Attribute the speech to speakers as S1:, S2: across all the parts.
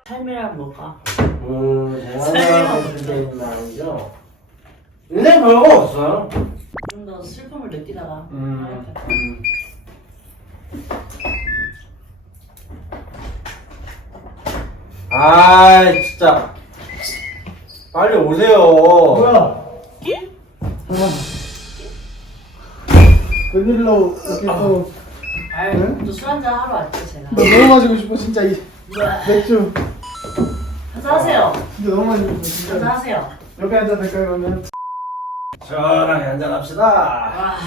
S1: 삶이란 뭘까?
S2: 제가 준비한 말이죠. 인생 별거 없어요.
S1: 좀 더 슬픔을 느끼다가
S2: 아 진짜 빨리 오세요.
S3: 뭐야? 웬일로 이렇게 또 응?
S1: 또 술 한잔 하러 왔죠 제가.
S3: 너 너무 마시고 싶어 진짜 이 맥주
S1: 한잔 하세요.
S3: 진짜 너무 마시고 싶어 진짜.
S1: 한잔 하세요.
S3: 옆에 앉아 될까요 그러면?
S2: 시원하게 한잔합시다.
S1: 와.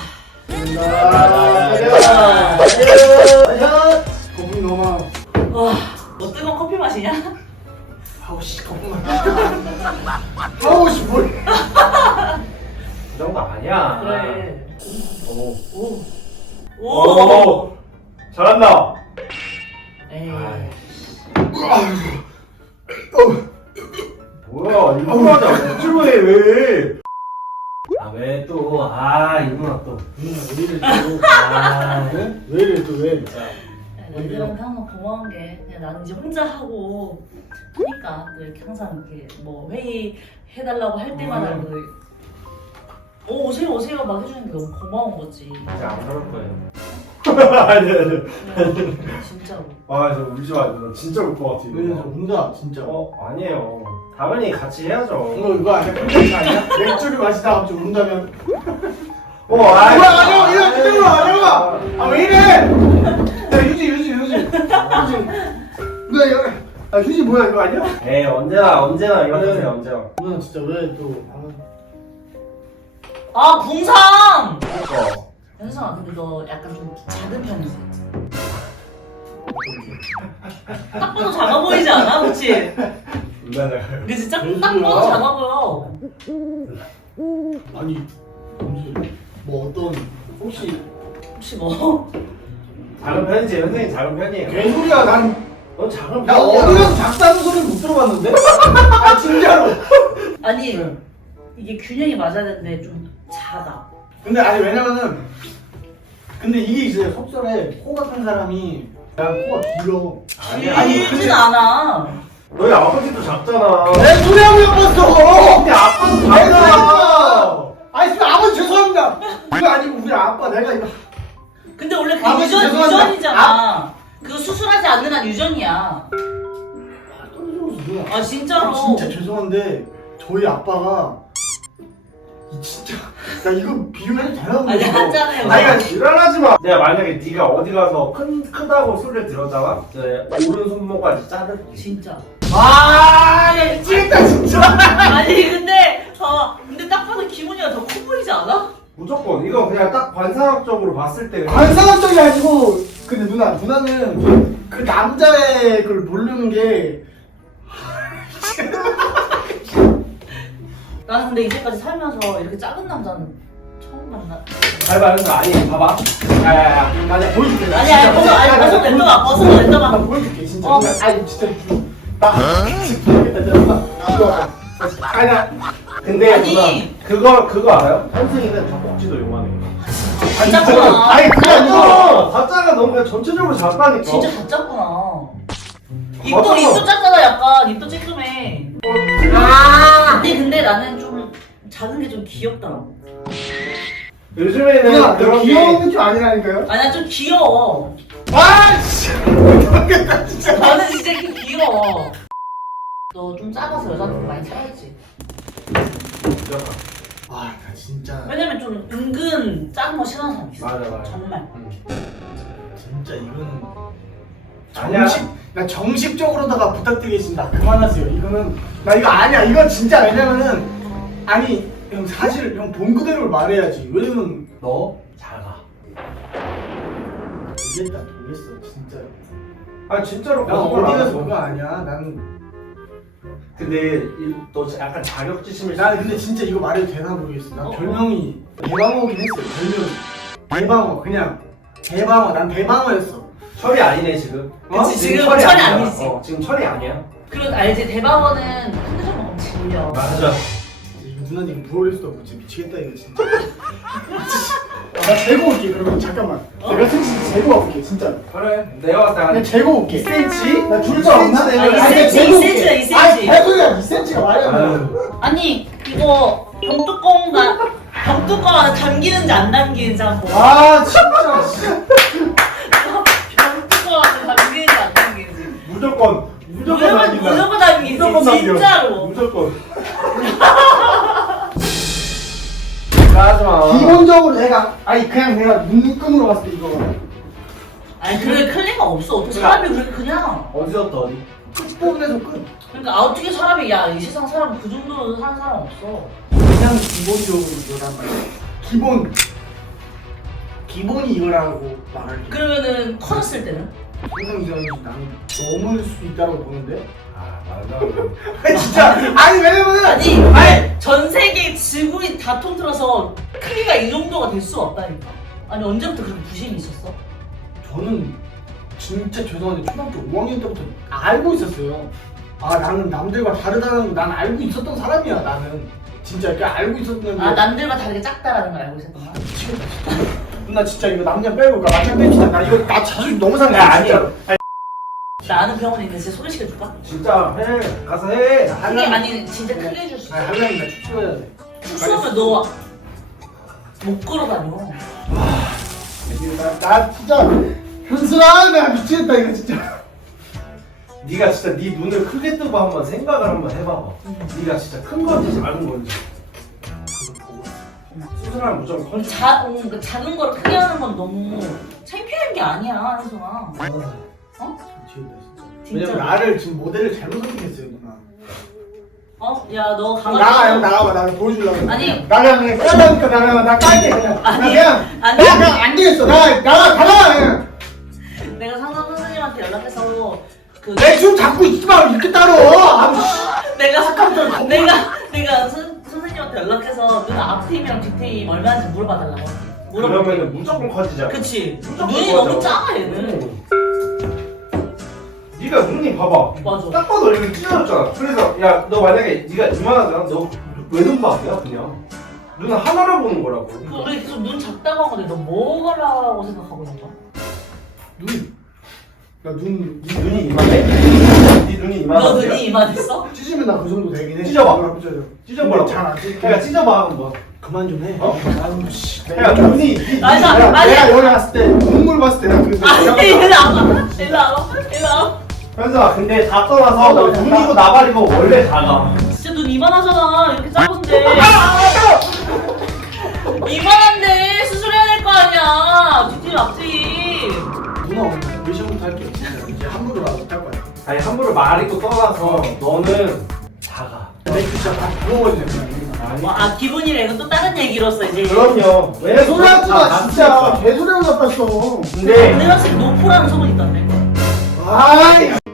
S3: 거품이 너무 많아.
S1: 와. 너 뜨거운 커피 마시냐?
S3: 아우 씨 거품만. 아우 씨 뭘?
S2: 그 정도 아니야.
S1: 그래.
S2: 오.
S1: 오.
S2: 오. 잘한다.
S1: 에이.
S2: 뭐야 이거 하자. 억지로 해 왜? 아 왜 또? 아 이누나 또.
S3: 왜 이래 또? 아 왜? 왜 이래 또 왜?
S1: 너희들한테 항상 고마운 게 그냥 나는 이제 혼자 하고 하니까 또 이렇게 항상 이렇게 뭐 회의 해달라고 할 때마다 오세요 오세요 막 해주는 게 너무 고마운 거지.
S2: 이제 안 그럴 거예요. 아니.
S1: 진짜로.
S2: 아 저 울지 마. 나 진짜 울 것 같아.
S3: 왜 저 혼자 진짜.
S2: 아니에요. 당연히 같이 해야죠.
S3: 이거 아니야? 콘텐츠 아니야? 맥주를 마시다가 갑자기 운다면?
S2: 아이.
S3: 뭐야 아니야 이거 그대로 아니야! 아왜 이래! 야 휴지 누나 이거 아 휴지 뭐야 이거 아니야?
S2: 에이 언제나 이렇게 하세요 언제나.
S3: 누나 진짜 왜 또
S1: 아 붕상!
S2: 그거.
S1: 현성아 근데 너 약간 좀 작은 편이지? 딱 봐도 작아 보이지 않아? 그치?
S2: 미안해요.
S1: 그치? 딱 봐도 작아 보여.
S3: 아니 뭐 어떤 혹시
S1: 뭐?
S2: 작은 편이지 선생님 작은 편이에요.
S3: 개소리야 난
S2: 넌 작은
S3: 나
S2: 편이야.
S3: 어디 가서 작다는 소리를 못 들어봤는데? 아 진짜로
S1: 아니
S3: 네.
S1: 이게 균형이 맞아야 되는데 좀 작아.
S3: 근데 아니 왜냐면은 근데 이게 이제 속설에 코가 큰 사람이 난 코가 길어
S1: 길진 않아.
S2: 너희 아버지도 작잖아.
S3: 내 소리 하고 예뻤어
S2: 근데 아빠도
S3: 내가
S2: 작아.
S3: 아니 지금 아버지 죄송합니다 이거 아니고 우리 아빠 내가 이거
S1: 근데 원래 그
S3: 아버지 죄송합니다.
S1: 유전이잖아. 그거 수술하지 않는 한 유전이야.
S3: 떨어져서 누나
S1: 아 진짜로.
S3: 진짜 죄송한데 저희 아빠가 이 진짜 나 이거 비유해도 되나
S1: 아니 하잖아요.
S2: 아니 그러니까 지랄하지 마. 내가 만약에 네가 어디 가서 크다고 소리를 들었다가 이제 오른손목까지 자를게.
S1: 진짜.
S3: 아 미치겠다 진짜
S1: 아니 근데 딱 봐도 기분이가 더 커 보이지 않아?
S2: 무조건 이거 그냥 딱 관상학적으로 봤을 때
S3: 관상학적이 아니고 근데 누나는 그 남자의 걸 모르는 게
S1: 나는 근데 이제까지 살면서 이렇게 작은 남자는 처음 만나.
S2: 잘 봐서 아니 봐봐. 야야야
S3: 아니야 보여줄게 나
S1: 아니
S3: 진짜
S1: 벗어 냈다가 벗어
S3: 나
S1: 냈다가.
S3: 보여줄게 진짜
S1: 어.
S3: 아니 진짜 나 이거
S2: 아니야. 근데
S1: 아니.
S2: 누나 그거 알아요? 현승이는 젖꼭지도 요만해.
S1: 작잖아.
S3: 아니 그게 아니고
S2: 가짜가 너무 그냥 전체적으로 작다니까.
S1: 진짜 작잖아. 입도 작잖아 약간. 입도 쬐끔해. 근데 나는 좀 작은 게 좀 귀엽더라고.
S2: 요즘에는
S3: 누나
S2: 그런
S3: 귀여운 느낌 아니라니까요?
S1: 아니 나 좀 귀여워.
S3: 아씨 모르겠다 진짜
S1: 나는 진짜 이렇게 귀여워. 너 좀 작아서 여자한테 많이 차였지.
S3: 아나 진짜
S1: 왜냐면 좀 은근 작은 거 싫어하는 사람 있어.
S2: 맞아.
S1: 정말.
S3: 진짜 이거는
S2: 아니야.
S3: 나 정식적으로다가 부탁드리겠습니다. 그만하세요. 이거는 나 이거 아니야. 이건 진짜 왜냐면은 아니 형 사실 형 본 그대로를 말해야지. 왜냐면
S2: 너 작아.
S3: 이겠다 돌겠어 진짜.
S2: 아 진짜로
S3: 나
S2: 거짓말 안
S3: 어디 가서
S2: 하고.
S3: 그거 아니야. 나는
S2: 근데 너 약간 자격지심을.
S3: 나는 근데 진짜 이거 말해도 되나 모르겠어. 나
S1: 어?
S3: 별명이 대방어긴 했어요. 별명이 대방어 그냥 대방어. 난 대방어였어.
S2: 철이 아니네 지금.
S1: 그치, 지금
S2: 철이
S1: 철이
S2: 아니야.
S1: 아니지.
S2: 지금 철이 아니야.
S1: 그리고 알지 대방어는 한두 점 먹으면 질려.
S2: 맞아.
S3: 이거 누나는 이거 부어올 수도 없고 진짜 미치겠다 이거 진짜. 나 재고 올게 그러면 잠깐만. 내가 솔직히 재고 와볼게 진짜.
S2: 그래 내가 봤을 때
S3: 그냥
S2: 한
S3: 재고 올게.
S2: 2cm?
S3: 나 줄줄 없나?
S1: 아니,
S3: 내가
S1: 2cm,
S3: 재고 올게.
S1: 2cm.
S3: 아니 개소리야 2cm가 말이야.
S2: 아유.
S1: 아니 이거 병뚜껑 안에 담기는지 안 담기는지 한번
S3: 아 진짜.
S1: 병뚜껑 안에 담기는지 안 담기는지
S2: 무조건 담긴다.
S1: 무조건 담기지
S2: 무조건 담겨.
S1: 진짜로
S2: 무조건. 하지마.
S3: 기본적으로 내가 아니 그냥 내가 눈금으로 봤을 때 이거
S1: 아니 그게 클리가 없어 어떻게 사람이 그렇게 그냥
S2: 어디서부터 어디?
S3: 끝 부분에서 끝.
S1: 그러니까 어떻게 사람이 야 이 세상 사람 그 정도로 사는 사람 없어
S3: 그냥 기본적으로 이거란 말이야. 기본이 이거라고 말할 때
S1: 그러면은 커졌을 때는?
S3: 성장자연이 나는 넘을 수 있다고 보는데.
S2: 아 맞아.
S3: 아니 진짜 아니 왜냐면은
S1: 아니 전 세계 지구인 다 통틀어서 크기가 이 정도가 될 수가 없다니까 아니 언제부터 그렇게 부심이 있었어?
S3: 저는 진짜 죄송한데 초등학교 5학년 때부터 알고 있었어요. 아 나는 남들과 다르다는 거 난 알고 있었던 사람이야 나는 진짜 이렇게 알고 있었는데.
S1: 아 남들과 다르게 작다라는 걸 알고 있었구나
S3: 나 진짜 이거 남자 빼고 가 맞짱 뺍시다. 나 이거 나 자존심 너무 상해.
S2: 아니야.
S1: 나 아는 병원에 있는데 진짜 소개시켜줄까?
S2: 진짜 해. 가서 해.
S1: 크게 아니 진짜 크게 해줄 수 있어
S3: 아니 한량이 나 축소해야 돼.
S1: 축소하면 너 못 걸어다녀
S3: 나 진짜 현수아 나 미치겠다 이거 진짜.
S2: 네가 진짜 네 눈을 크게 뜨고 한번 생각을 한번 해봐봐. 네가 진짜 큰 건지 작은 건지. 수술하면 무조건 커지.
S1: 그 작은 거를 크게 하는 건 너무 창피한 게 아니야 현성아 어?
S3: 미치겠다 진짜.
S1: 진짜
S3: 왜냐면 나를 지금 모델을 잘못 선택했어요 누나.
S1: 어? 야 너
S3: 나가
S1: 강아지
S3: 형 나가봐 나 보여주려고.
S1: 아니.
S3: 나 그냥 깔라니까 나 그냥 나 깔게 그냥.
S1: 아니,
S3: 나 그냥
S1: 아니.
S3: 나 그냥 안 되겠어. 나가 가자 그냥.
S1: 내가 상담 선생님한테 연락해서 그
S3: 내 춤 잡고 있지 마 이렇게 따로.
S1: 내가 선생님한테 연락해서 눈 앞트임이랑 뒷트임 얼마인지 물어봐달라고
S2: 그러면은 무조건 커지잖아.
S1: 그치
S2: 무조건
S1: 눈이
S2: 커져.
S1: 너무 작아 얘는
S2: 네가 눈이 봐봐.
S1: 맞아
S2: 딱 봐도 이렇게 찢어졌잖아. 그래서 야 너 만약에 네가 이만하잖아. 너 왜 눈밖이야 그냥? 눈은 하나로 보는 거라고.
S1: 그 우리 계속 눈 작다고 한 건데 너 뭐라고 생각하고 있는 거야?
S3: 나눈
S2: 네 눈이 이만해? 네 눈이
S1: 너
S2: 이만하지?
S1: 눈이 이만했어?
S3: 찢으면 나 그 정도 되긴 해.
S2: 찢어봐.
S3: 찢어봐.
S2: 찢어보라고.
S3: 잘안 찢.
S2: 그러니까 찢어봐 한번.
S3: 그만 좀 해.
S2: 어?
S3: 아유 씨.
S2: 야 눈이 네
S1: 아니,
S2: 눈이-
S1: 아니.
S3: 내가 여기 갔을 때 눈물 봤을 때 나 그래서.
S1: 아니 일로 와봐 일로 와봐
S2: 현수아 근데 다 떠나서 너
S3: 나-
S2: 눈이고 나발이고 원래 작아.
S1: 진짜 눈 이만하잖아 이렇게 작은데 이만한데 수술해야 될 거 아니야 뒷뒤 앞뒤
S3: 누나 오늘 몇 시부터 할게. 이제 함부로 나도 할 거야.
S2: 아니 함부로 말이고 떠나서 너는 작아.
S3: 내 진짜 다 부러워지네 그냥.
S1: 아 기분이래 이건 또 다른 얘기로서 이제
S2: 그럼요. 왜
S3: 개소리 하지 마
S2: 다
S3: 진짜.
S2: 다
S3: 개소리 하고 나빴어.
S2: 근데
S1: 오늘 학생 노포라는 소문이 있던데
S3: 아이.